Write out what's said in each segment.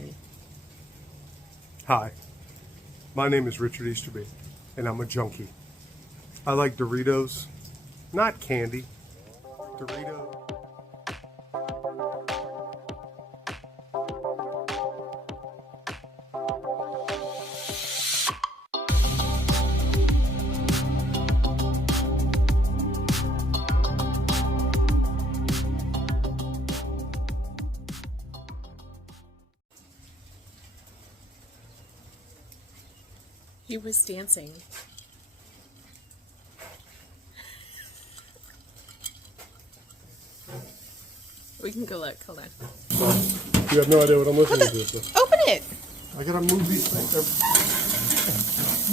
one. Hi, my name is Richard Easterby, and I'm a junkie. I like Doritos, not candy. Doritos. He was dancing. We can go look. Hold on. You have no idea what I'm listening to. So. Open it. I gotta move these things.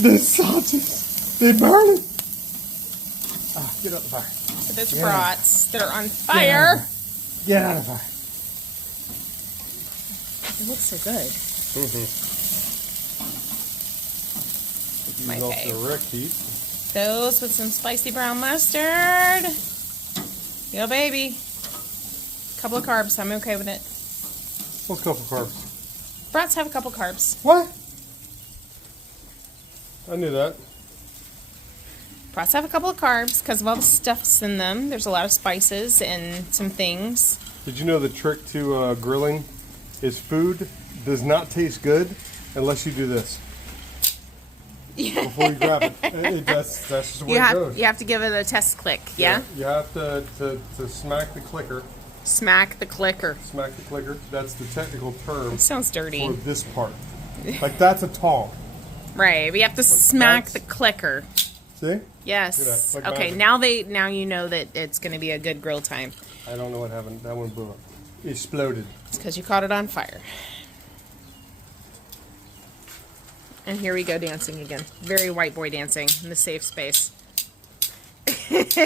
The sausages, they burning. Get out the fire. There's brats that are on fire. Get out of the fire. It looks so good. My off fave. the wreck heat. Those with some spicy brown mustard. Yo, baby. Couple of carbs. I'm okay with it. What's a couple carbs? Brats have a couple carbs. What? I knew that. Brats have a couple of carbs because of all the stuffs in them. There's a lot of spices and some things. Did you know the trick to grilling is food does not taste good unless you do this before you grab it. That's just the way it goes. You have to give it a test click, yeah? You have to smack the clicker. Smack the clicker. Smack the clicker. That's the technical term. It sounds dirty. For this part. Like that's a tong. Right, we have to smack the clicker. See? Yes. Like okay, magic. now you know that it's going to be a good grill time. I don't know what happened. That one blew up. It exploded. It's because you caught it on fire. And here we go dancing again. Very white boy dancing in the safe space. This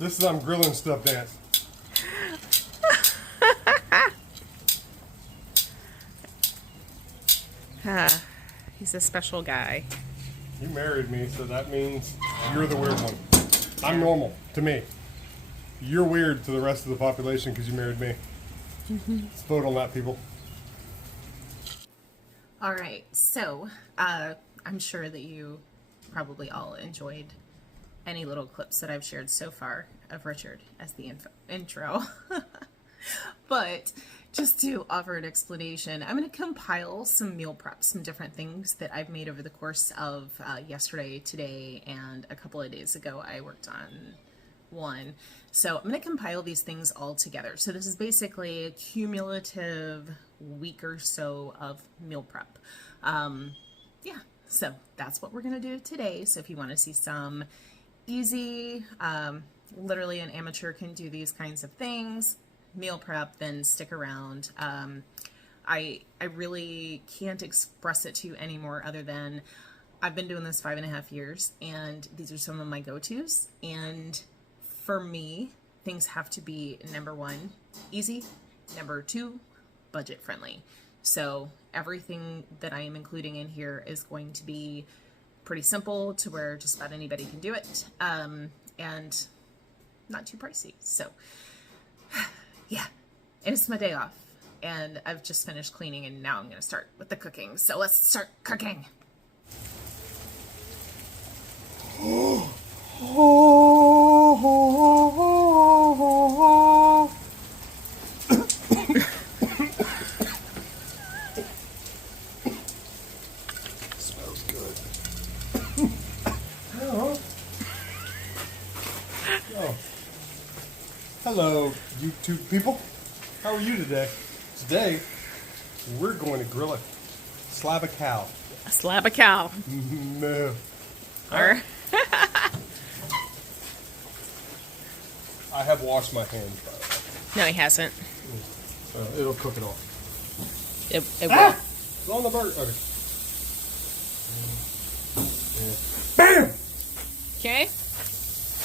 is I'm grilling stuff dance. He's a special guy. You married me, so that means you're the weird one. I'm normal to me. You're weird to the rest of the population because you married me. Let's vote on that, people. All right, so I'm sure that you probably all enjoyed any little clips that I've shared so far of Richard as the intro. But just to offer an explanation, I'm going to compile some meal preps, some different things that I've made over the course of yesterday, today, and a couple of days ago. I worked on one. So I'm going to compile these things all together. So this is basically a cumulative week or so of meal prep. Yeah, so that's what we're going to do today. So if you want to see some easy, literally an amateur can do these kinds of things, meal prep, then stick around. I really can't express it to you anymore other than I've been doing this 5.5 years and these are some of my go-tos. And for me, things have to be, number one, easy, number two, budget friendly. So everything that I am including in here is going to be pretty simple to where just about anybody can do it, and not too pricey. So yeah, and it's my day off and I've just finished cleaning and now I'm going to start with the cooking. So let's start cooking. Smells good. Oh. Hello, YouTube people. How are you today? Today, we're going to grill a slab of cow. A slab of cow. No. Or I have washed my hands, by the way. no, he hasn't. It'll cook it off. It will. It's on the bird. Okay. Bam! Okay.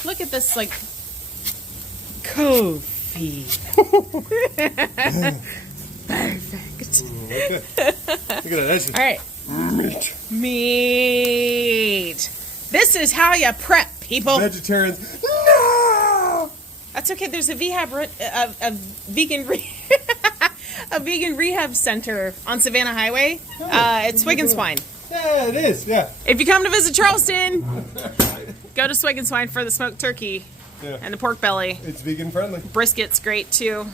Look at this, like, coffee. Perfect. Okay. Look at that. That's just All right. meat. Meat. This is how you prep, people. Vegetarians. No! That's okay. There's a vegan a vegan rehab center on Savannah Highway. It's Swig and Swine. Yeah, it is. Yeah. If you come to visit Charleston, go to Swig and Swine for the smoked turkey and the pork belly. It's vegan friendly. Brisket's great too.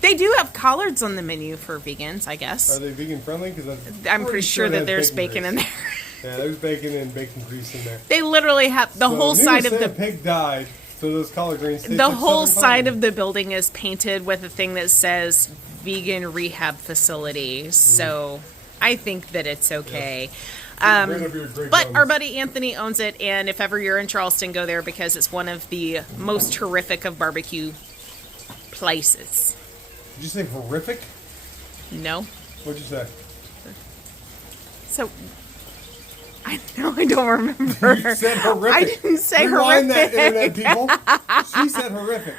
They do have collards on the menu for vegans, I guess. Are they vegan friendly? Because I'm pretty sure that there's bacon in there. Yeah, there's bacon and bacon grease in there. They literally have the whole side of the pig died, so those collard greens. The whole side of the building is painted with a thing that says vegan rehab facility. So I think that it's okay. But our buddy Anthony owns it, and if ever you're in Charleston, go there because it's one of the most horrific of barbecue places. Did you say horrific? No. What'd you say? So, I don't remember. You said horrific. I didn't say Rewind horrific. that, internet people. She said horrific.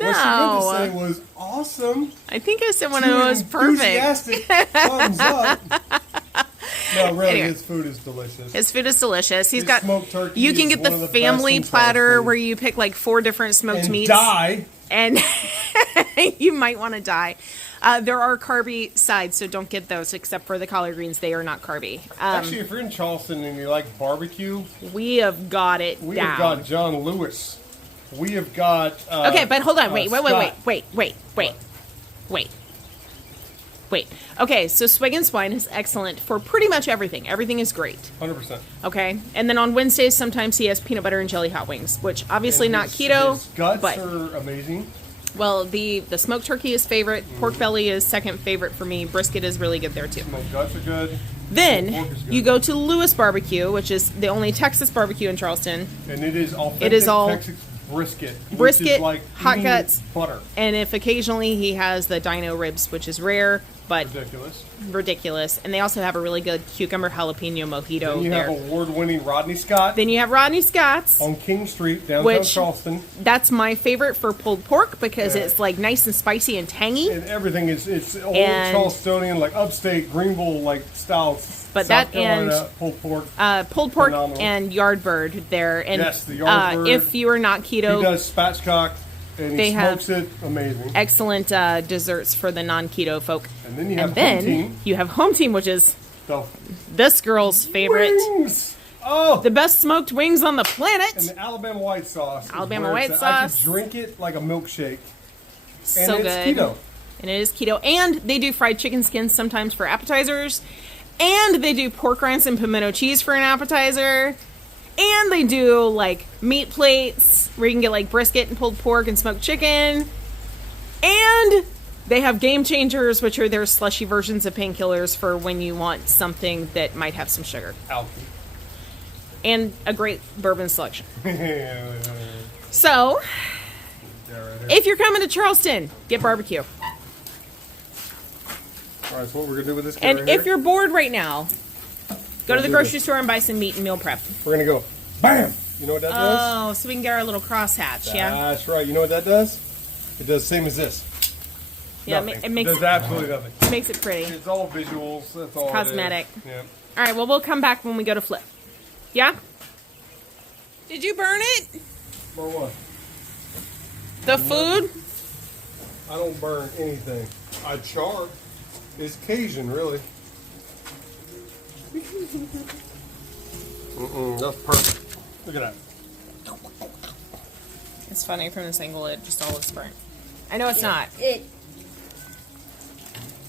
No. What she meant to say was awesome. I think I said one of those perfect. Enthusiastic thumbs up. No, really, Anyway. His food is delicious. His food is delicious. He's His got. smoked turkey You can is get the one of the family best in platter Charleston. where you pick like 4 different smoked And meats. die. And you might want to die. There are carby sides, so don't get those except for the collard greens. They are not carby. Actually, if you're in Charleston and you like barbecue, We have got it we down. have got John Lewis. We have got. Okay, but hold on. Wait. Scott. Wait. Okay, so Swig and Swine is excellent for pretty much everything. Everything is great. 100%. Okay, and then on Wednesdays sometimes he has peanut butter and jelly hot wings, which obviously And not his keto. guts but are amazing. well, the smoked turkey is favorite. Pork belly is second favorite for me. Brisket is really good there too. My guts are good. Pork Then is good. you go to Lewis Barbecue, which is the only Texas barbecue in Charleston. And it is authentic It is all Texas brisket. Which brisket, is like hot eating guts. butter. And if occasionally he has the dino ribs, which is rare, but ridiculous. And they also have a really good cucumber jalapeno mojito Then you there. have award-winning Rodney Scott Then you have Rodney Scott's. on King Street, downtown Which- Charleston. That's my favorite for pulled pork because Yeah. it's like nice and spicy and tangy. And everything is it's old And- Charlestonian, like upstate Greenville like style. But South that Carolina and- pulled pork. Pulled pork Phenomenal. and Yardbird there. And Yes, the Yardbird. if you are not keto, He does spatchcock and They he have- smokes it. Amazing. excellent desserts for the non-keto folk. And then you have And then Home Team. you have Home Team, which is The this girl's favorite. wings. Oh, The best smoked wings on the planet. and the Alabama white sauce. is Alabama where it's white at. I sauce. could drink it like a milkshake. And So it's good. keto. And it is keto. And they do fried chicken skins sometimes for appetizers. And they do pork rinds and pimento cheese for an appetizer. And they do like meat plates where you can get like brisket and pulled pork and smoked chicken. And they have game changers, which are their slushy versions of painkillers for when you want something that might have some sugar. Alky. And a great bourbon selection. Yeah, So, right here. if you're coming to Charleston, get barbecue. All right, so what we're gonna do with this guy And right if here, you're bored right now, go to the do grocery this. store and buy some meat and meal prep. we're gonna go bam. You know what that does? Oh, so we can get our little crosshatch, yeah? That's right. You know what that does? It does the same as this. Yeah, Nothing. it makes does absolutely nothing. makes it pretty. It's all visuals. That's all. cosmetic. It is. Yeah. All right, well, we'll come back when we go to flip. Yeah? Did you burn it? For what? The food? I don't burn anything. I char. It's Cajun, really. That's perfect. Look at that. It's funny from this angle, it just all looks burnt. I know it's not.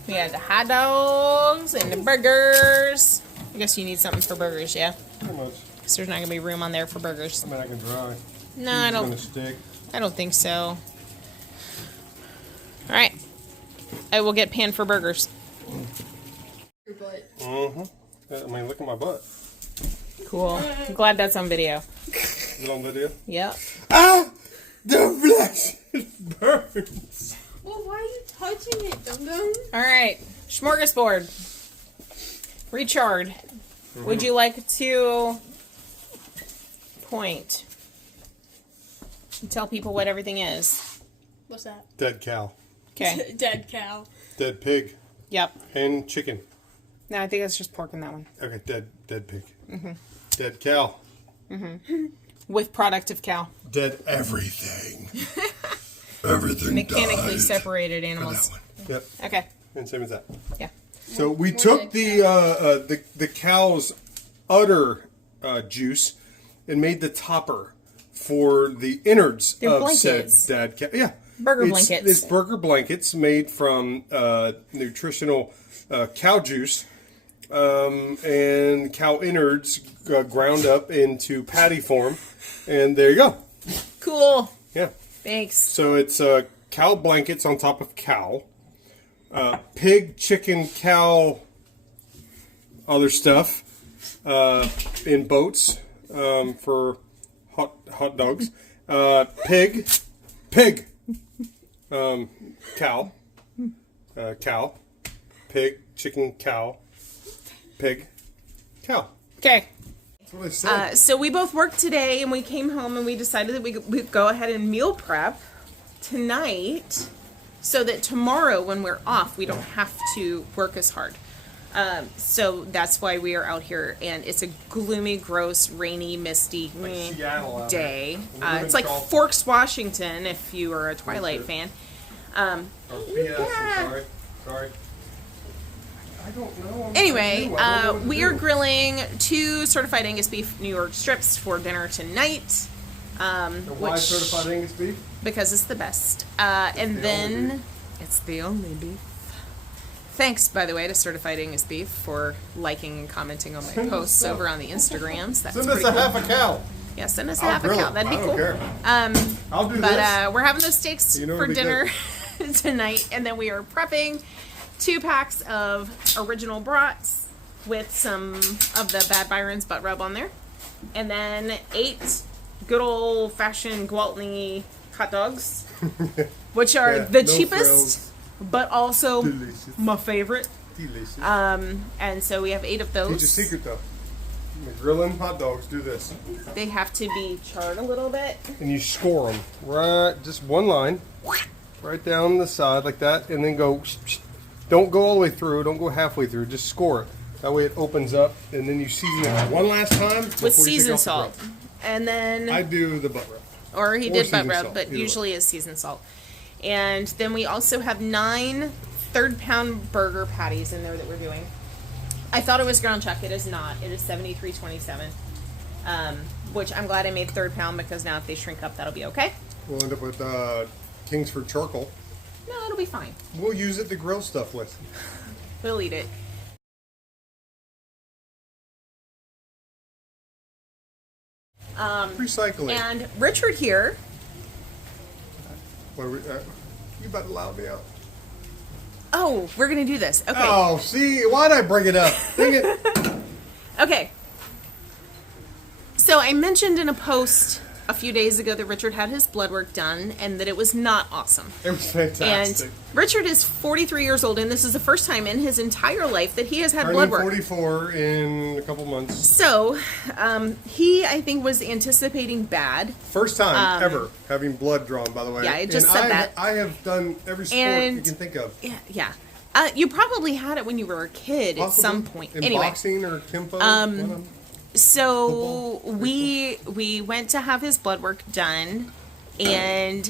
We had the hot dogs and the burgers. I guess you need something for burgers, yeah? Pretty much. Because there's not going to be room on there for burgers. I mean, I can dry. No, I It's don't. gonna stick. I don't think so. All right. I will get pan for burgers. Your butt. I mean, look at my butt. Cool. I'm glad that's on video. Is it on video? Yep. Ah! The flesh burns. Well, why are you touching it, dum dum? All right. Smorgasbord. Richard, would you like to point and tell people what everything is? What's that? Dead cow. Okay. Dead cow. Dead pig. Yep. Hen chicken. No, I think that's just pork in that one. Okay, dead pig. Dead cow. With product of cow. Dead everything. Everything Mechanically died. separated That animals. one. Yep. Okay. and same as that. Yeah. So we took the cow's udder juice and made the topper for the innards They're of blankets. said dad cow. Yeah, Burger blankets. It's burger blankets made from nutritional cow juice and cow innards ground up into patty form, and there you go. Cool. Yeah. Thanks. So it's cow blankets on top of cow, pig, chicken, cow, other stuff in boats for hot dogs. Pig, cow, cow, pig, chicken, cow, pig, cow. Okay. That's what I said. So we both worked today, and we came home and we decided that we'd go ahead and meal prep tonight so that tomorrow when we're off, we don't have to work as hard. So that's why we are out here, and it's a gloomy, gross, rainy, misty Seattle out day. here. It's like Forks, Washington, if you are a Twilight fan. PS, sorry. I don't know. Anyway, I don't know what to we are do. grilling 2 certified Angus beef New York strips for dinner tonight. And why certified Angus beef? Because it's the best. And the then only beef. it's the only beef. Thanks, by the way, to Certified Angus Beef for liking and commenting on my Send us posts stuff. over on the Instagrams. That's Send pretty us a cool. half a cow. Yeah, send us a I'll half a grill cow. it. That'd be I don't cool. care. I'll do But this. we're having those steaks You know for what'd be dinner tonight, and then we are prepping 2 packs of original brats with some of the Bad Byron's butt rub on there, and then 8 good old fashioned Gwaltney hot dogs, which are Yeah, the no cheapest, frills. but also Delicious. my favorite. Delicious. And so we have 8 of Here's your those. secret though. When you're grilling hot dogs, do this. They have to be charred a little bit. And you score them. Right, just one line. Right down the side like that. And then go, don't go all the way through. Don't go halfway through. Just score it. That way it opens up. And then you season it one last time. before With you take seasoned off the salt. grill. And then, I do the butt rub. or he or did butt seasoned rub, salt, but either usually is seasoned salt. And then we also have 9 third-pound burger patties in there that we're doing. I thought it was ground chuck. It is not. It is 73.27. Which I'm glad I made third pound, because now if they shrink up, that'll be okay. We'll end up with Kingsford charcoal. No, it'll be fine. We'll use it to grill stuff with. We'll eat it. Recycling. And Richard here. What are we, you about to loud me out. Oh, we're gonna do this. Okay. Oh, see? Why'd I bring it up? Dang it. Okay. So I mentioned in a post a few days ago that Richard had his blood work done and that it was not awesome. It was fantastic. And Richard is 43 years old, and this is the first time in his entire life that he has had Turning blood work. 44 in a couple months. So, he, I think, was anticipating bad. First time ever having blood drawn, by the way. Yeah, I just and said that. I have done every sport And- you can think of. Yeah. You probably had it when you were a kid at some Possibly. point. In anyway, boxing or tempo. one of them. so Football. we went to have his blood work done, and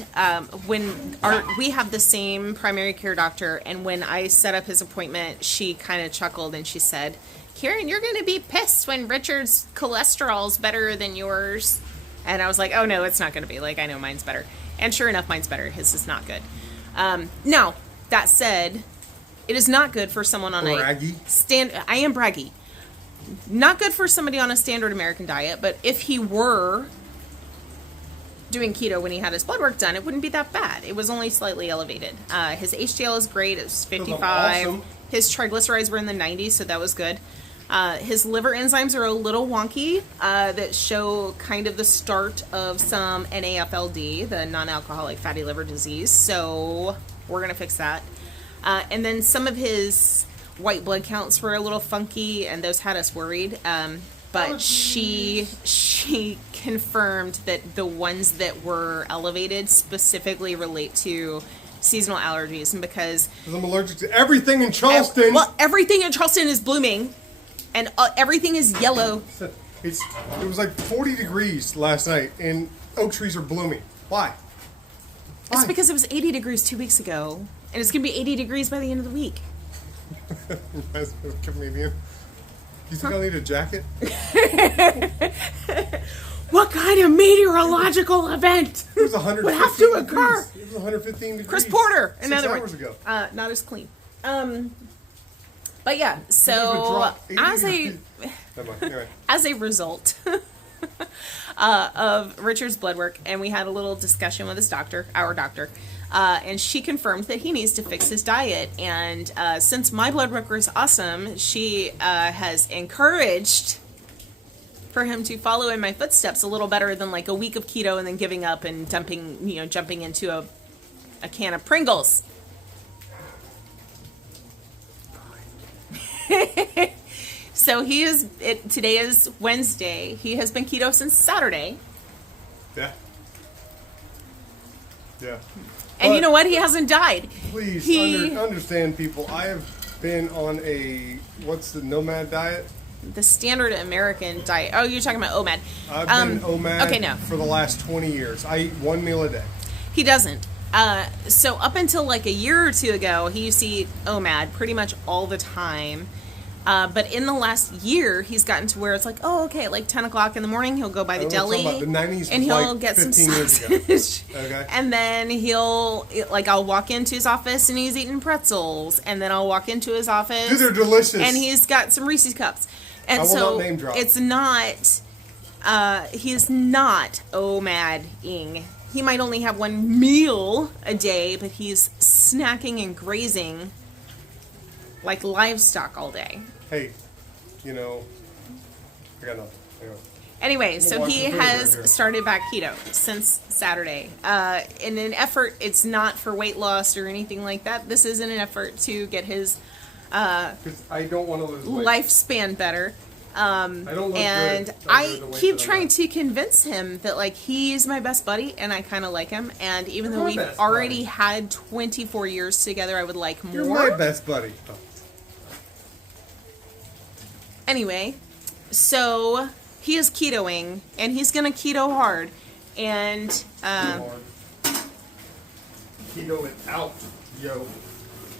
when we have the same primary care doctor, and when I set up his appointment, she kind of chuckled and she said, "Karen, you're going to be pissed when Richard's cholesterol's better than yours." And I was like, "Oh no, it's not going to be. Like, I know mine's better." And sure enough, mine's better. His is not good. Now, that said, it is not good for someone on Braggy. I am braggy. Not good for somebody on a standard American diet, but if he were doing keto when he had his blood work done, it wouldn't be that bad. It was only slightly elevated. His HDL is great. It was 55. Awesome. His triglycerides were in the 90s, so that was good. His liver enzymes are a little wonky, that show kind of the start of some NAFLD, the non-alcoholic fatty liver disease. So we're going to fix that. And then some of his white blood counts were a little funky, and those had us worried. But she confirmed that the ones that were elevated specifically relate to seasonal allergies, and because I'm allergic to everything in Charleston. everything in Charleston is blooming, and everything is yellow. It was like 40 degrees last night, and oak trees are blooming. Why? It's Why? because it was 80 degrees 2 weeks ago, and it's gonna be 80 degrees by the end of the week. Reminds me of a comedian. You think I'll need a jacket? What kind of meteorological event It was 115 would have to occur? degrees. It was 115 degrees. Chris Porter, in 6 other hours words. ago. Not as clean. But yeah, It would so drop 80 as a degrees. Never mind. Anyway. as a result of Richard's blood work, and we had a little discussion with his doctor, our doctor, and she confirmed that he needs to fix his diet. And since my blood work is awesome, she has encouraged for him to follow in my footsteps a little better than like a week of keto and then giving up and jumping into a can of Pringles. So today is Wednesday. He has been keto since Saturday. Yeah. Yeah. And But you know what? He hasn't died. Please He- understand, people. I have been on what's the nomad diet? The standard American diet. Oh, you're talking about OMAD. I've been OMAD okay, no. for the last 20 years. I eat one meal a day. He doesn't. So up until like a year or two ago, he used to eat OMAD pretty much all the time. But in the last year, he's gotten to where it's like, oh, okay, like 10 o'clock in the morning, he'll go by the I don't know deli. what I'm talking about. The 90s and was he'll like get some 15 years ago. sausage. Okay. And then I'll walk into his office and he's eating pretzels. And then I'll walk into his office. Dude, they're delicious. And he's got some Reese's Cups. And I will so not name drop. it's not, he's not OMAD-ing. He might only have one meal a day, but he's snacking and grazing like livestock all day. Hey, I got nothing. Anyway, so watch he the food right has here. started back keto since Saturday. In an effort, it's not for weight loss or anything like that. This is in an effort to get his Because I don't want to lose weight. lifespan better. I don't look And good. I the weight keep that I'm trying at. to convince him that like he's my best buddy and I kind of like him. And even You're though my we've best already buddy. had 24 years together, I would like more. You're my best buddy. Oh. Anyway, so he is ketoing and he's gonna keto hard. And Keto it out, yo.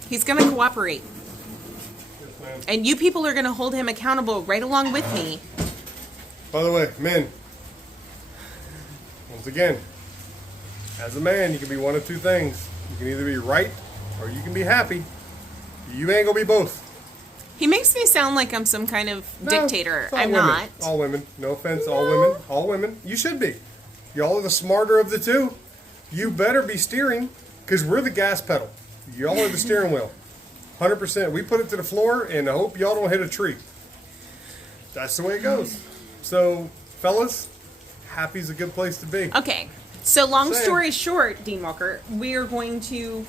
he's gonna cooperate. Yes, ma'am. And you people are gonna hold him accountable right along with me. By the way, men, once again, as a man, you can be one of two things. You can either be right or you can be happy. You ain't gonna be both. He makes me sound like I'm some kind of No, dictator. it's all I'm women. not. All women. No offense, all women. All women. You should be. Y'all are the smarter of the two. You better be steering, because we're the gas pedal. Y'all are the steering wheel. 100%. We put it to the floor and I hope y'all don't hit a tree. That's the way it goes. So, fellas, happy's a good place to be. Okay, so long Same. story short, Dean Walker, we are going to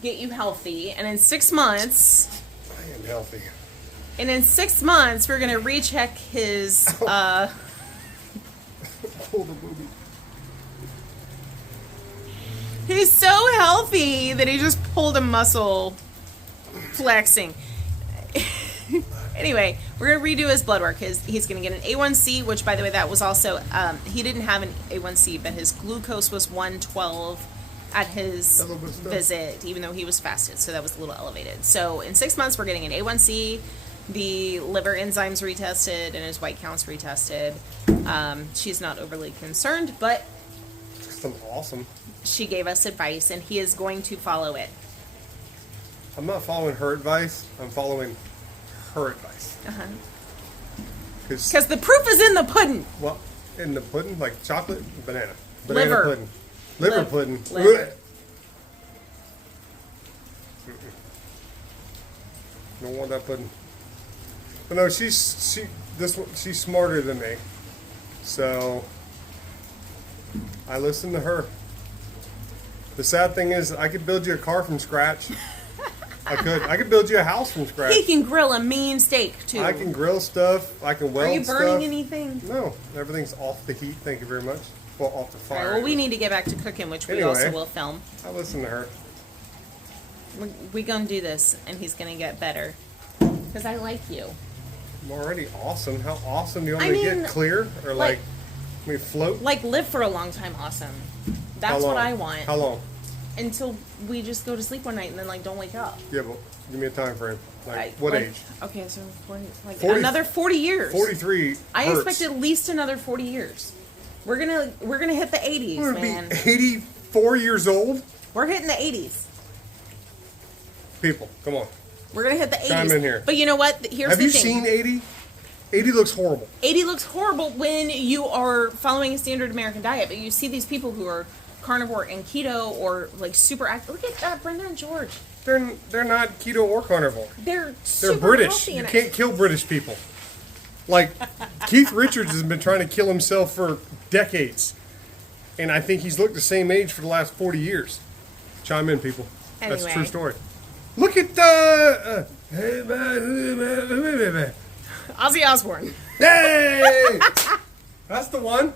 get you healthy, and in 6 months, I am healthy. we're going to recheck his, Pull the booby. he's so healthy that he just pulled a muscle flexing. Anyway, we're going to redo his blood work. He's going to get an A1C, which, by the way, that was also, he didn't have an A1C, but his glucose was 112 at his That little bit of stuff. visit, even though he was fasted, so that was a little elevated. So in 6 months, we're getting an A1C, the liver enzymes retested, and his white counts retested. She's not overly concerned, but Some awesome. she gave us advice, and he is going to follow it. I'm not following her advice. I'm following her advice. Uh-huh. Because, Because the proof is in the pudding. well, in the pudding, like chocolate, banana. Liver. Pudding. Liver Liv- pudding. liver. Don't want that pudding. But no, she's smarter than me. So I listen to her. The sad thing is, I could build you a car from scratch. I could build you a house from scratch. He can grill a mean steak, too. I can grill stuff. I can weld Are you stuff. burning anything? No, everything's off the heat. Thank you very much. Well, off the All fire. right, well, we need to get back to cooking, which we Anyway. also will film. I listen to her. We're going to do this, and he's going to get better. Because I like you. I'm already awesome. How awesome do you want I me to mean, get clear or like- like me float? Like, live for a long time awesome. How That's long? what I want. How long? until we just go to sleep one night and then like don't wake up. Yeah, but give me a time frame. What age? Okay, so 40, 40 another 40 years. 43. I hurts. expect at least another 40 years. We're gonna hit the 80s, We're gonna man. be 84 years old. We're hitting the 80s. People, come on. We're gonna hit the 80s. Chime in here. But you know what? Here's Have the you thing. seen 80? 80 looks horrible. 80 looks horrible when you are following a standard American diet, but you see these people who are carnivore and keto or like super active. Look at that, Brenda and George. They're not keto or carnivore. They're They're super British. healthy You and can't kill British people. Like, Keith Richards has been trying to kill himself for decades. And I think he's looked the same age for the last 40 years. Chime in, people. That's a true Anyway. story. Look at the... Ozzy Osbourne. Hey! That's the one.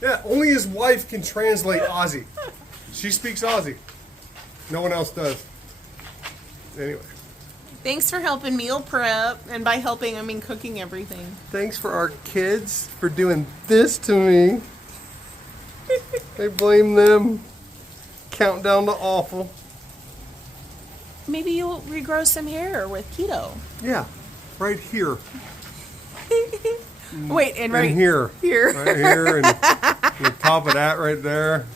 Yeah, only his wife can translate Aussie. She speaks Aussie. No one else does. Anyway. Thanks for helping meal prep, and by helping I mean cooking everything. Thanks for our kids for doing this to me. I blame them. Countdown to awful. Maybe you'll regrow some hair with keto. Yeah, right here. Wait, and right And here. here. Right here and the top of that right there.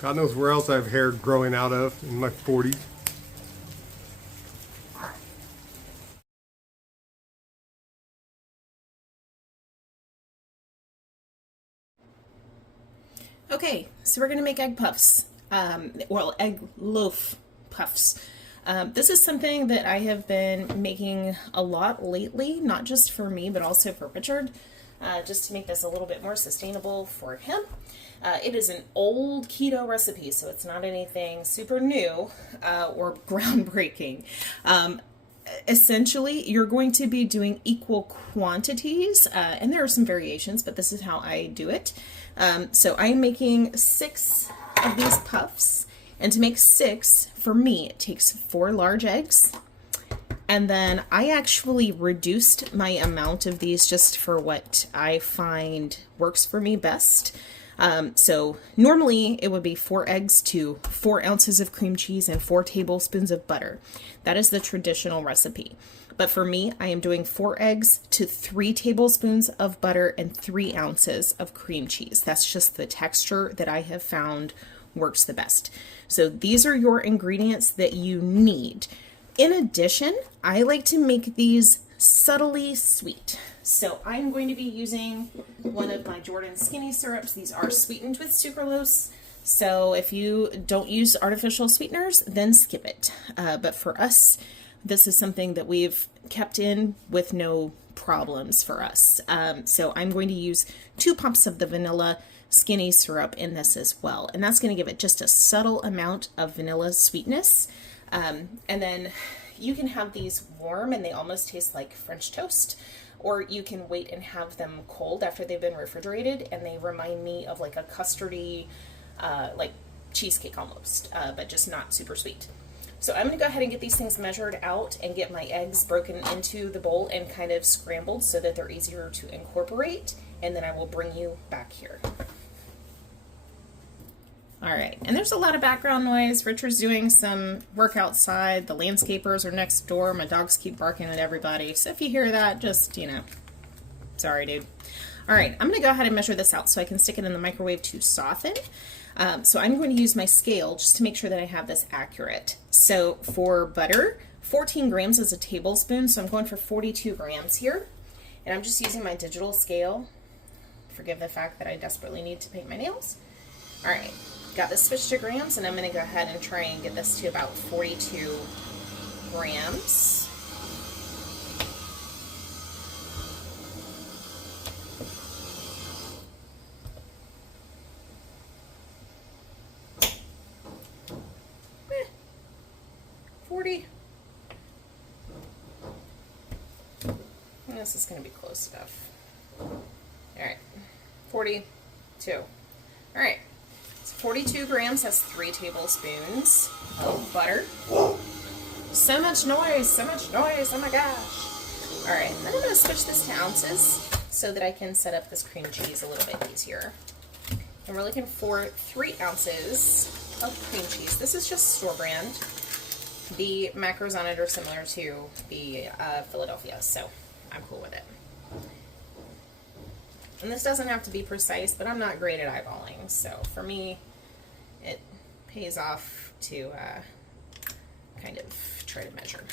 God knows where else I have hair growing out of in my 40s. Okay, so we're gonna make egg puffs. Well, egg loaf puffs. This is something that I have been making a lot lately, not just for me, but also for Richard, just to make this a little bit more sustainable for him. It is an old keto recipe, so it's not anything super new or groundbreaking. Essentially, you're going to be doing equal quantities, and there are some variations, but this is how I do it. So I'm making 6 of these puffs, and to make 6, for me, it takes 4 large eggs. And then I actually reduced my amount of these just for what I find works for me best. So normally it would be 4 eggs to 4 ounces of cream cheese and 4 tablespoons of butter. That is the traditional recipe. But for me, I am doing 4 eggs to 3 tablespoons of butter and 3 ounces of cream cheese. That's just the texture that I have found works the best. So these are your ingredients that you need. In addition, I like to make these subtly sweet. So I'm going to be using one of my Jordan Skinny syrups. These are sweetened with sucralose. So if you don't use artificial sweeteners, then skip it. But for us, this is something that we've kept in with no problems for us. So I'm going to use 2 pumps of the vanilla Skinny syrup in this as well. And that's going to give it just a subtle amount of vanilla sweetness. And then you can have these warm and they almost taste like French toast. Or you can wait and have them cold after they've been refrigerated, and they remind me of like a custardy, like cheesecake almost, but just not super sweet. So I'm going to go ahead and get these things measured out and get my eggs broken into the bowl and kind of scrambled so that they're easier to incorporate, and then I will bring you back here. All right, and there's a lot of background noise. Richard's doing some work outside. The landscapers are next door. My dogs keep barking at everybody. So if you hear that, just, you know, sorry, dude. All right, I'm going to go ahead and measure this out so I can stick it in the microwave to soften. So I'm going to use my scale just to make sure that I have this accurate. So for butter, 14 grams is a tablespoon, so I'm going for 42 grams here. And I'm just using my digital scale. Forgive the fact that I desperately need to paint my nails. All right. Got this switched to grams, and I'm going to go ahead and try and get this to about 42 grams. Eh, 40. This is going to be close enough. All right, 42. All right. 42 grams has 3 tablespoons of butter. So much noise, oh my gosh. All right, then I'm gonna switch this to ounces so that I can set up this cream cheese a little bit easier. And we're looking for 3 ounces of cream cheese. This is just store brand. The macros on it are similar to the Philadelphia, so I'm cool with it. And this doesn't have to be precise, but I'm not great at eyeballing, so for me, it pays off to kind of try to measure.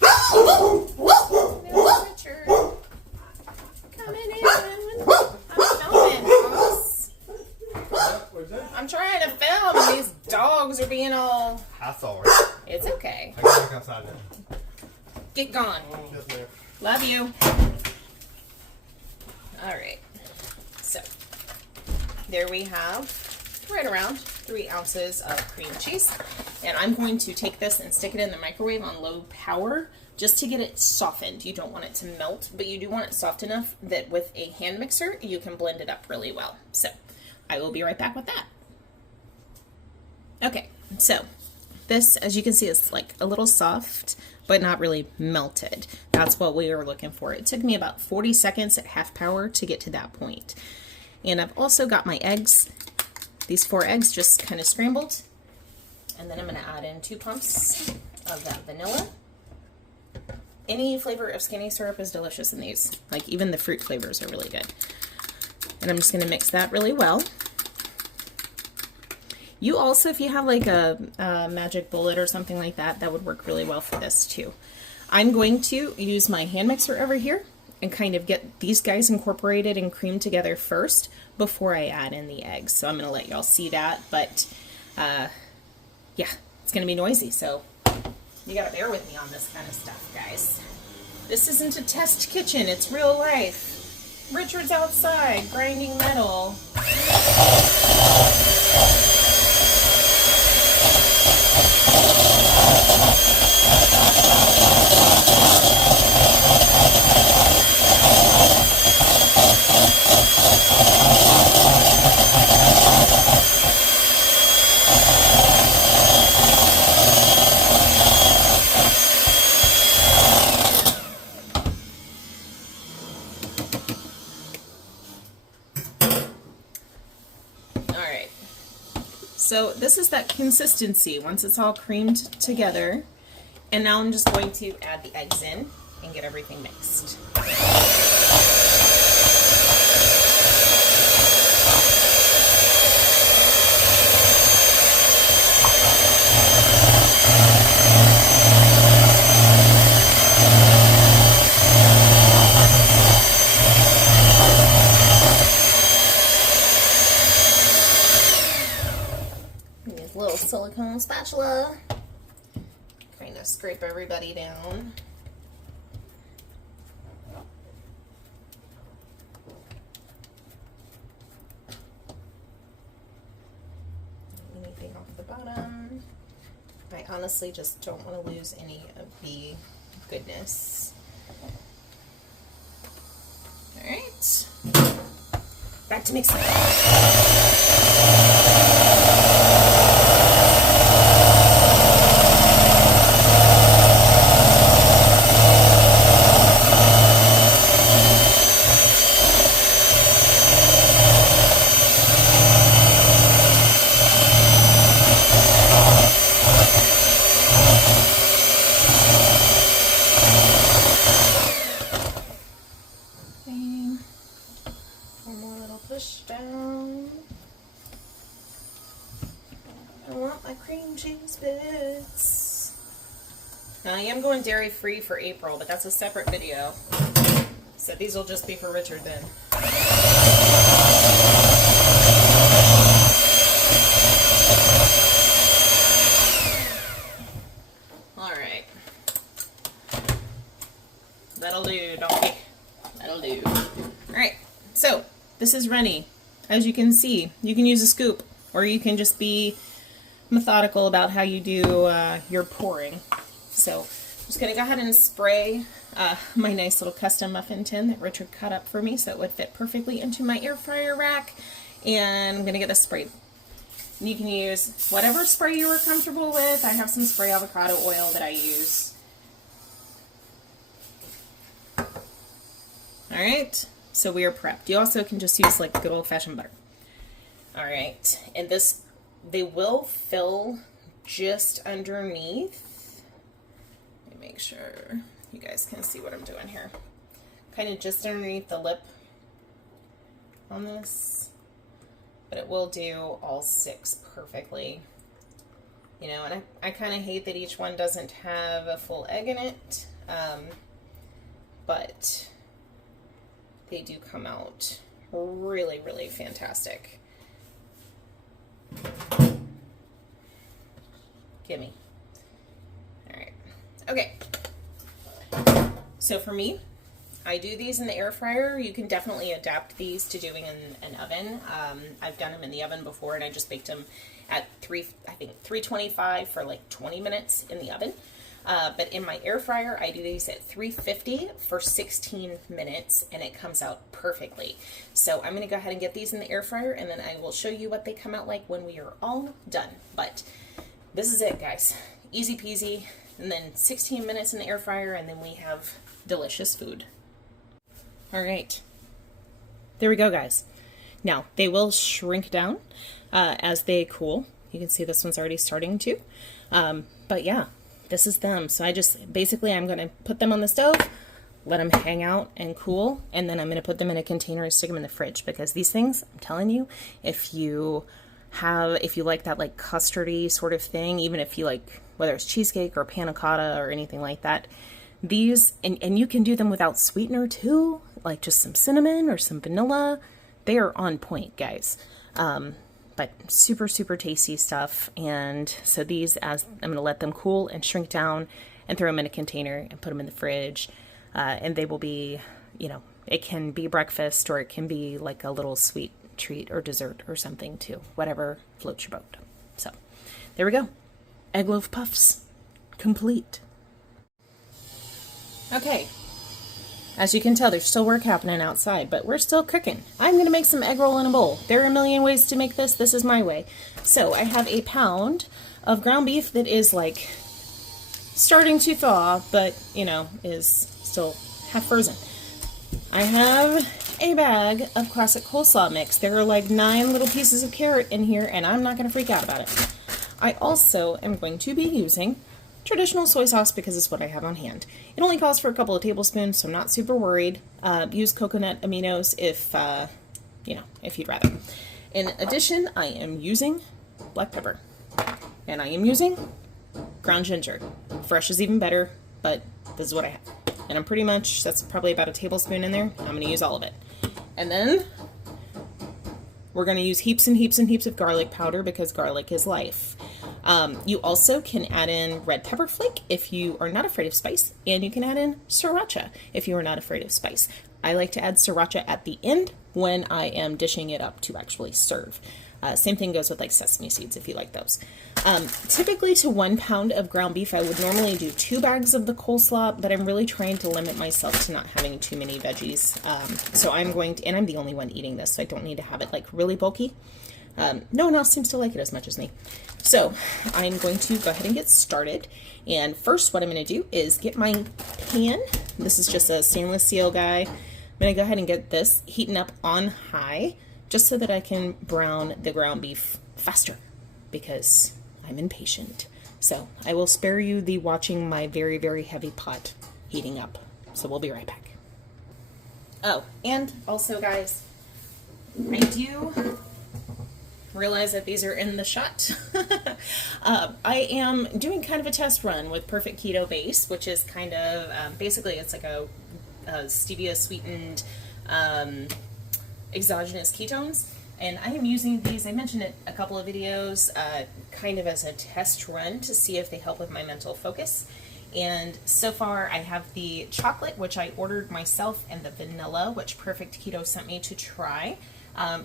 There's Richard coming in. I'm filming, folks. What's that? I'm trying to film, and these dogs are being all... That's all right. It's okay. I can look outside now. Get gone. Yes, ma'am. Love you. Alright. So, there we have right around 3 ounces of cream cheese. And I'm going to take this and stick it in the microwave on low power just to get it softened. You don't want it to melt, but you do want it soft enough that with a hand mixer, you can blend it up really well. So, I will be right back with that. Okay, so this, as you can see, is like a little soft, but not really melted. That's what we were looking for. It took me about 40 seconds at half power to get to that point. And I've also got my eggs, these 4 eggs just kind of scrambled. And then I'm gonna add in 2 pumps of that vanilla. Any flavor of skinny syrup is delicious in these. Like even the fruit flavors are really good. And I'm just gonna mix that really well. You also, if you have like a magic bullet or something like that, that would work really well for this too. I'm going to use my hand mixer over here and kind of get these guys incorporated and creamed together first before I add in the eggs. So I'm going to let y'all see that, but yeah, it's going to be noisy, so you got to bear with me on this kind of stuff, guys. This isn't a test kitchen, it's real life. Richard's outside grinding metal. So this is that consistency once it's all creamed together. And now I'm just going to add the eggs in and get everything mixed. Little silicone spatula. Kind of scrape everybody down. Anything off the bottom. I honestly just don't want to lose any of the goodness. Alright. Back to mixing. Push down. I want my cream cheese bits. Now I am going dairy free for April, but that's a separate video. So these will just be for Richard then. Alright. That'll do, donkey. That'll do. Alright, so this is runny. As you can see, you can use a scoop, or you can just be methodical about how you do your pouring. So I'm just going to go ahead and spray my nice little custom muffin tin that Richard cut up for me so it would fit perfectly into my air fryer rack. And I'm going to get this sprayed. You can use whatever spray you are comfortable with. I have some spray avocado oil that I use. Alright. So we are prepped. You also can just use like good old-fashioned butter. All right, and they will fill just underneath. Let me make sure you guys can see what I'm doing here. Kind of just underneath the lip on this, but it will do all 6 perfectly. You know, and I kind of hate that each one doesn't have a full egg in it, but they do come out really, really fantastic. Gimme. All right. Okay. So for me, I do these in the air fryer. You can definitely adapt these to doing in an oven. I've done them in the oven before, and I just baked them at 325 for like 20 minutes in the oven. But in my air fryer, I do these at 350 for 16 minutes, and it comes out perfectly. So I'm going to go ahead and get these in the air fryer, and then I will show you what they come out like when we are all done. But this is it, guys. Easy peasy, and then 16 minutes in the air fryer, and then we have delicious food. All right. There we go, guys. Now, they will shrink down as they cool. You can see this one's already starting to. But yeah, this is them. So I'm going to put them on the stove, let them hang out and cool, and then I'm going to put them in a container and stick them in the fridge, because these things, I'm telling you, if you like that like custardy sort of thing, even if you like, whether it's cheesecake or panna cotta or anything like that, these, and you can do them without sweetener too, like just some cinnamon or some vanilla. They are on point, guys. But super, super tasty stuff. And so these, as I'm going to let them cool and shrink down and throw them in a container and put them in the fridge. And they will be, you know, it can be breakfast, or it can be like a little sweet treat or dessert or something too, whatever floats your boat. So there we go. Egg loaf puffs complete. Okay. As you can tell, there's still work happening outside, but we're still cooking. I'm going to make some egg roll in a bowl. There are a million ways to make this. This is my way. So I have a pound of ground beef that is like starting to thaw, but, you know, is still half frozen. I have a bag of classic coleslaw mix. There are like 9 little pieces of carrot in here, and I'm not going to freak out about it. I also am going to be using traditional soy sauce because it's what I have on hand. It only calls for a couple of tablespoons, so I'm not super worried. Use coconut aminos if, if you'd rather. In addition, I am using black pepper, and I am using ground ginger. Fresh is even better, but this is what I have. And I'm pretty much, that's probably about a tablespoon in there. I'm going to use all of it. And then we're going to use heaps and heaps and heaps of garlic powder, because garlic is life. You also can add in red pepper flake if you are not afraid of spice, and you can add in sriracha if you are not afraid of spice. I like to add sriracha at the end when I am dishing it up to actually serve. Same thing goes with like sesame seeds if you like those. Typically to 1 pound of ground beef, I would normally do 2 bags of the coleslaw, but I'm really trying to limit myself to not having too many veggies. So I'm going to, and I'm the only one eating this, so I don't need to have it like really bulky. No one else seems to like it as much as me. So I'm going to go ahead and get started. And first what I'm going to do is get my pan. This is just a stainless steel guy. I'm going to go ahead and get this heating up on high, just so that I can brown the ground beef faster, because I'm impatient. So I will spare you the watching my very, very heavy pot heating up. So we'll be right back. Oh, and also guys, I do realize that these are in the shot. I am doing kind of a test run with Perfect Keto Base, which is kind of, basically it's like a stevia sweetened exogenous ketones. And I am using these, I mentioned it a couple of videos, kind of as a test run to see if they help with my mental focus. And so far I have the chocolate, which I ordered myself, and the vanilla, which Perfect Keto sent me to try.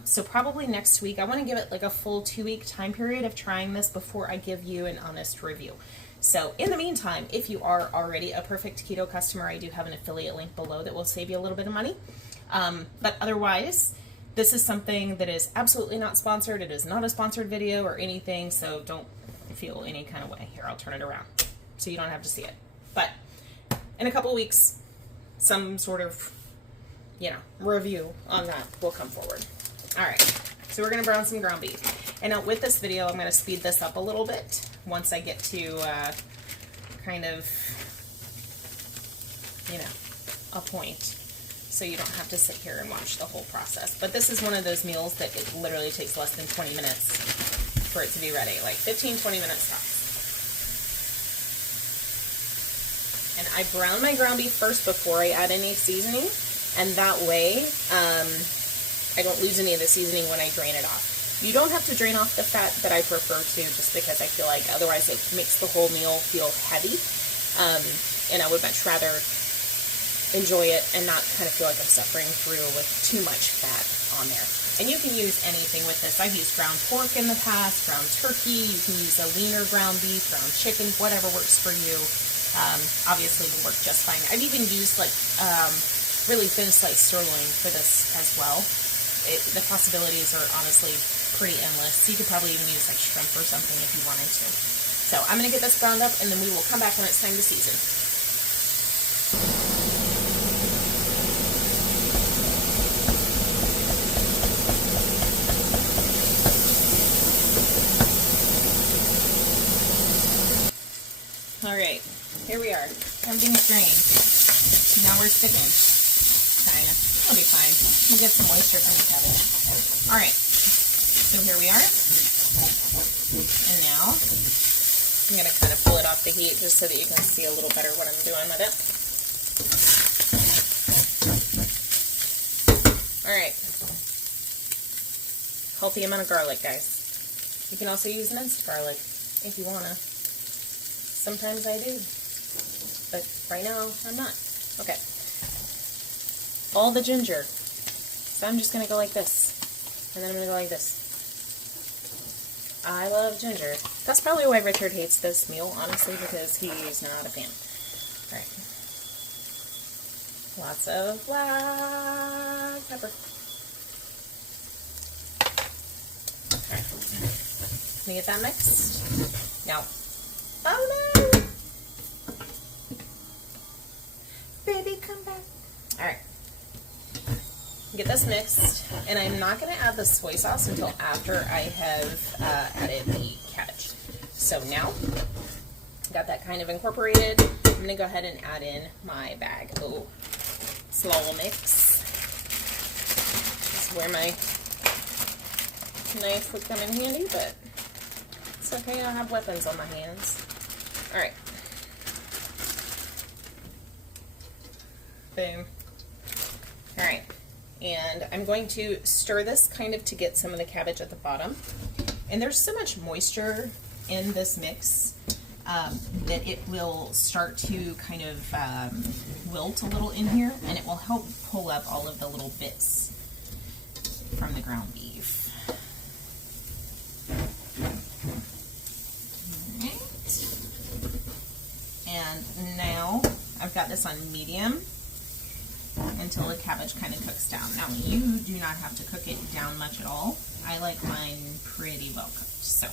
So probably next week. I want to give it like a full 2-week time period of trying this before I give you an honest review. So in the meantime, if you are already a Perfect Keto customer, I do have an affiliate link below that will save you a little bit of money. But otherwise, this is something that is absolutely not sponsored. It is not a sponsored video or anything, so don't feel any kind of way. Here, I'll turn it around so you don't have to see it. But in a couple of weeks, some sort of, review on that will come forward. All right. So we're gonna brown some ground beef. And now with this video, I'm gonna speed this up a little bit once I get to kind of, you know, a point. So you don't have to sit here and watch the whole process. But this is one of those meals that it literally takes less than 20 minutes for it to be ready. Like 15, 20 minutes tops. And I brown my ground beef first before I add any seasoning. And that way, I don't lose any of the seasoning when I drain it off. You don't have to drain off the fat, but I prefer to just because I feel like otherwise it makes the whole meal feel heavy. And I would much rather enjoy it and not kind of feel like I'm suffering through with too much fat on there. And you can use anything with this. I've used ground pork in the past, ground turkey. You can use a leaner ground beef, ground chicken, whatever works for you. Obviously will work just fine. I've even used like really thin sliced sirloin for this as well. The possibilities are honestly pretty endless. You could probably even use like shrimp or something if you wanted to. So I'm going to get this browned up and then we will come back when it's time to season. All right, here we are. Everything's drained. Now we're sticking. Kind of. It'll be fine. We'll get some moisture from the cabbage. All right, so here we are. And now I'm going to kind of pull it off the heat just so that you can see a little better what I'm doing with it. All right. Healthy amount of garlic, guys. You can also use minced garlic if you want to. Sometimes I do, but right now I'm not. Okay. All the ginger. So I'm just going to go like this, and then I'm going to go like this. I love ginger. That's probably why Richard hates this meal, honestly, because he's not a fan. Alright. Lots of black pepper. Alright. Let me get that mixed. Now, oh no! Baby, come back. Alright. Get this mixed, and I'm not going to add the soy sauce until after I have added the cabbage. So now, got that kind of incorporated, I'm going to go ahead and add in my bag. Oh, slow mix. This is where my knife would come in handy, but it's okay, I have weapons on my hands. Alright. Boom. Alright. And I'm going to stir this kind of to get some of the cabbage at the bottom. And there's so much moisture in this mix that it will start to kind of wilt a little in here, and it will help pull up all of the little bits from the ground beef. And now I've got this on medium until the cabbage kind of cooks down. Now you do not have to cook it down much at all. I like mine pretty well cooked. So,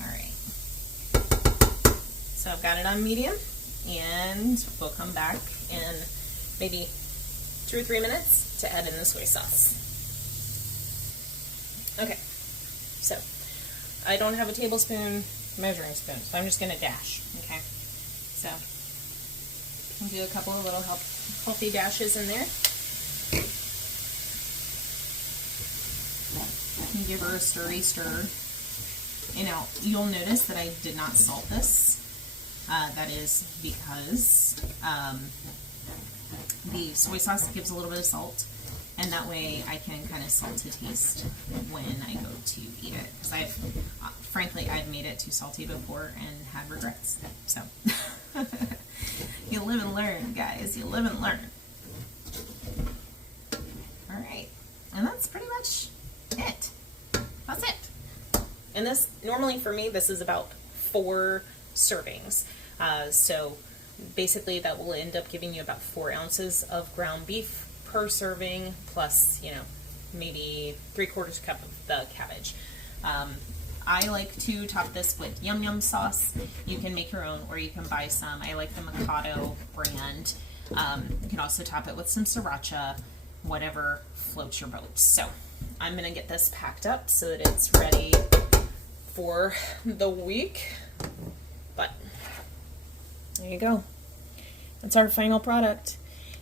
alright. So I've got it on medium, and we'll come back in maybe 2 or 3 minutes to add in the soy sauce. Okay, so I don't have a tablespoon measuring spoon, so I'm just going to dash, okay? So I'll do a couple of little healthy dashes in there. And give her a stirry stir. You know, you'll notice that I did not salt this. That is because the soy sauce gives a little bit of salt, and that way I can kind of salt to taste when I go to eat it. Because frankly, I've made it too salty before and had regrets. So, you live and learn, guys. You live and learn. All right, and that's pretty much it. That's it. And this, normally for me, this is about 4 servings. So basically that will end up giving you about 4 ounces of ground beef per serving, plus, you know, maybe 3/4 cup of the cabbage. I like to top this with Yum Yum sauce. You can make your own, or you can buy some. I like the Mikado brand. You can also top it with some sriracha. whatever floats your boat. So I'm gonna get this packed up so that it's ready for the week. But there you go. That's our final product.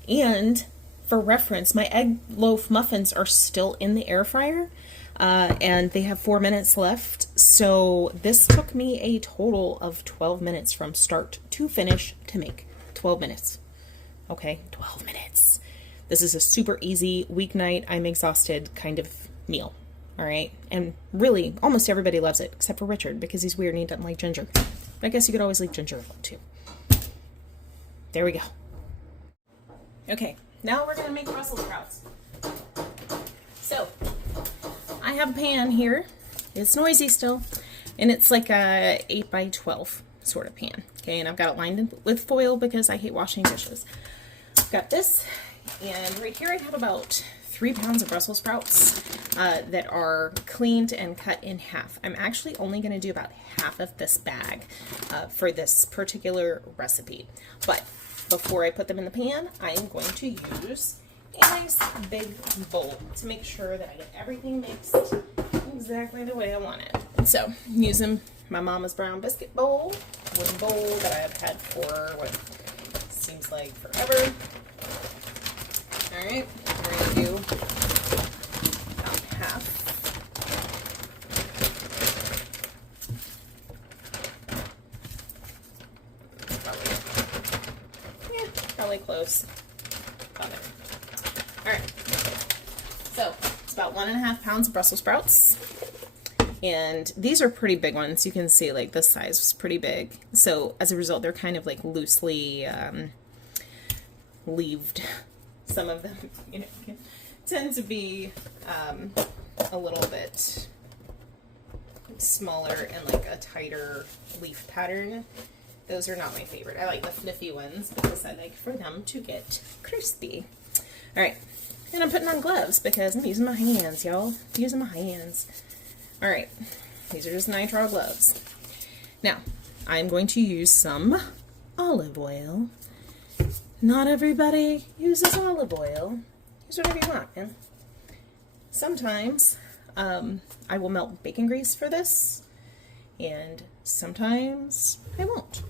And for reference, my egg loaf muffins are still in the air fryer, and they have 4 minutes left. So this took me a total of 12 minutes from start to finish to make. 12 minutes. Okay, 12 minutes. This is a super easy weeknight, I'm exhausted kind of meal. All right, and really, almost everybody loves it, except for Richard, because he's weird and he doesn't like ginger. But I guess you could always leave ginger alone, too. There we go. Okay, now we're going to make Brussels sprouts. So, I have a pan here. It's noisy still, and it's like a 8 by 12 sort of pan. Okay, and I've got it lined with foil because I hate washing dishes. Got this, and right here I have about 3 pounds of Brussels sprouts that are cleaned and cut in half. I'm actually only going to do about half of this bag for this particular recipe. But before I put them in the pan, I'm going to use a nice big bowl to make sure that I get everything mixed exactly the way I want it. So I'm using my mama's brown biscuit bowl, wooden bowl that I've had for what seems like forever. All right, we're going to do about half. Probably close. About there. All right, so it's about 1.5 pounds of Brussels sprouts. And these are pretty big ones. You can see like this size was pretty big. So as a result, they're kind of like loosely leaved. Some of them, you know, tend to be a little bit smaller and like a tighter leaf pattern. Those are not my favorite. I like the fluffy ones because I like for them to get crispy. All right, and I'm putting on gloves because I'm using my hands, y'all. Using my hands. All right, these are just nitrile gloves. Now, I'm going to use some olive oil. Not everybody uses olive oil. Use whatever you want, man. Sometimes I will melt bacon grease for this, and sometimes I won't.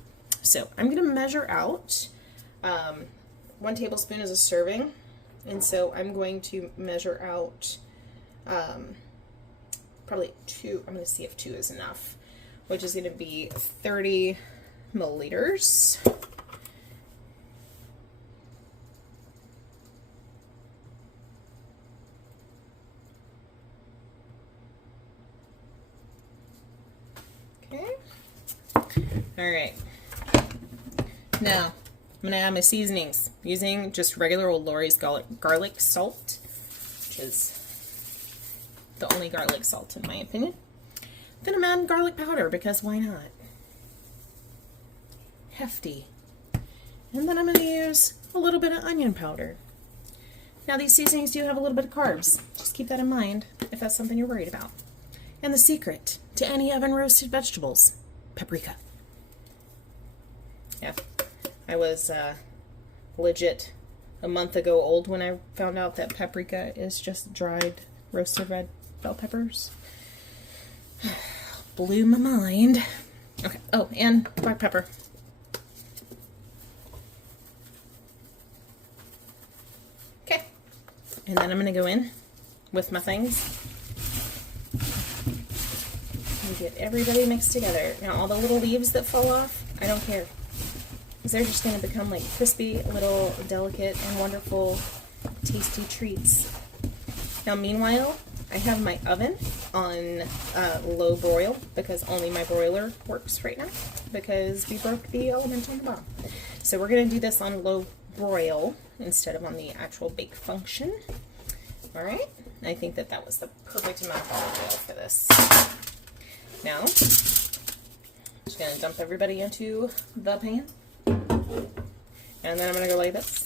So I'm going to measure out 1 tablespoon is a serving, and so I'm going to measure out probably 2. I'm going to see if 2 is enough, which is going to be 30 milliliters. Okay. All right. Now, I'm going to add my seasonings using just regular old Lori's garlic salt, which is the only garlic salt in my opinion. Then I'm adding garlic powder because why not? Hefty. And then I'm going to use a little bit of onion powder. Now these seasonings do have a little bit of carbs. Just keep that in mind if that's something you're worried about. And the secret to any oven roasted vegetables, paprika. Yeah, I was legit a month ago old when I found out that paprika is just dried roasted red bell peppers. Blew my mind. Okay, oh, and black pepper. Okay, and then I'm going to go in with my things and get everybody mixed together. Now all the little leaves that fall off, I don't care. Because they're just going to become like crispy, little delicate and wonderful tasty treats. Now meanwhile, I have my oven on low broil because only my broiler works right now because we broke the element on the bottom. So we're going to do this on low broil instead of on the actual bake function. All right, I think that that was the perfect amount of olive oil for this. Now, I'm just going to dump everybody into the pan. And then I'm going to go like this.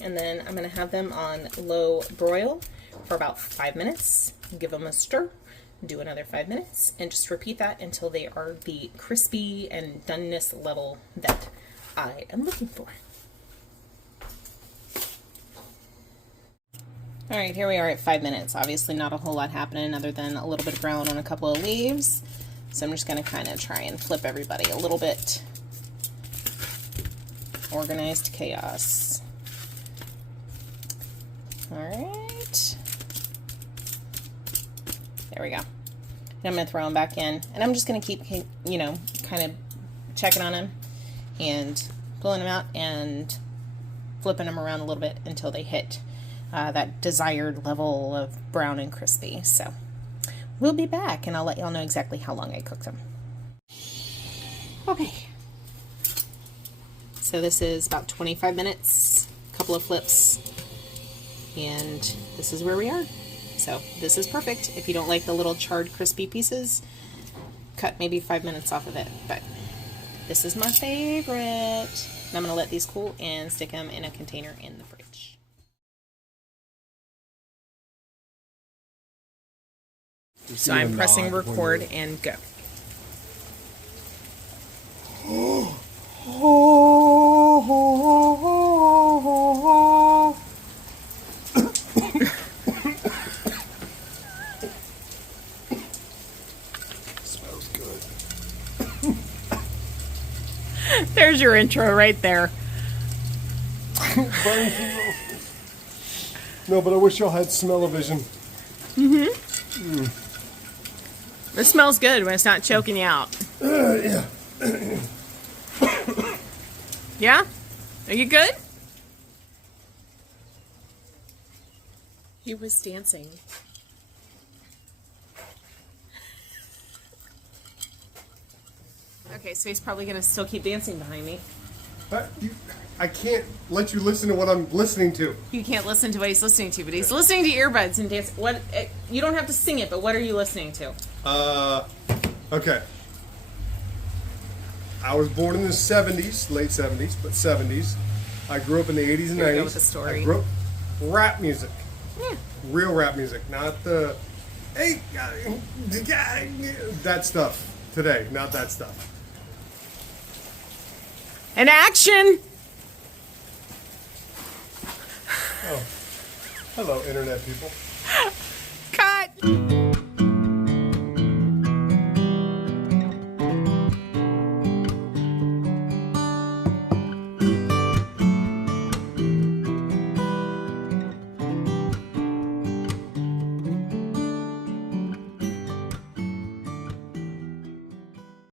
And then I'm going to have them on low broil for about 5 minutes. Give them a stir. Do another 5 minutes. And just repeat that until they are the crispy and doneness level that I am looking for. All right, here we are at 5 minutes. Obviously not a whole lot happening other than a little bit of brown on a couple of leaves. So I'm just going to kind of try and flip everybody a little bit. Organized chaos. All right. There we go. And I'm going to throw them back in. And I'm just going to keep, you know, kind of checking on them and pulling them out and flipping them around a little bit until they hit that desired level of brown and crispy. So we'll be back and I'll let y'all know exactly how long I cooked them. Okay. So this is about 25 minutes, a couple of flips, and this is where we are. So this is perfect. If you don't like the little charred crispy pieces, cut maybe 5 minutes off of it, but this is my favorite. And I'm going to let these cool and stick them in a container in the fridge. So I'm pressing record and go. Smells good. There's your intro right there. No, but I wish y'all had smell-o-vision. Mm-hmm. It smells good when it's not choking you out. Yeah. Yeah? Are you good? He was dancing. Okay, so he's probably going to still keep dancing behind me. I can't let you listen to what I'm listening to. You can't listen to what he's listening to, but he's listening to earbuds and dance. What? You don't have to sing it, but what are you listening to? Okay. I was born in the 70s, late 70s, but 70s. I grew up in the 80s and 90s. Here we go with the story. I grew up rap music. Yeah. Real rap music, not the that stuff today, not that stuff. And action! Oh. Hello, internet people.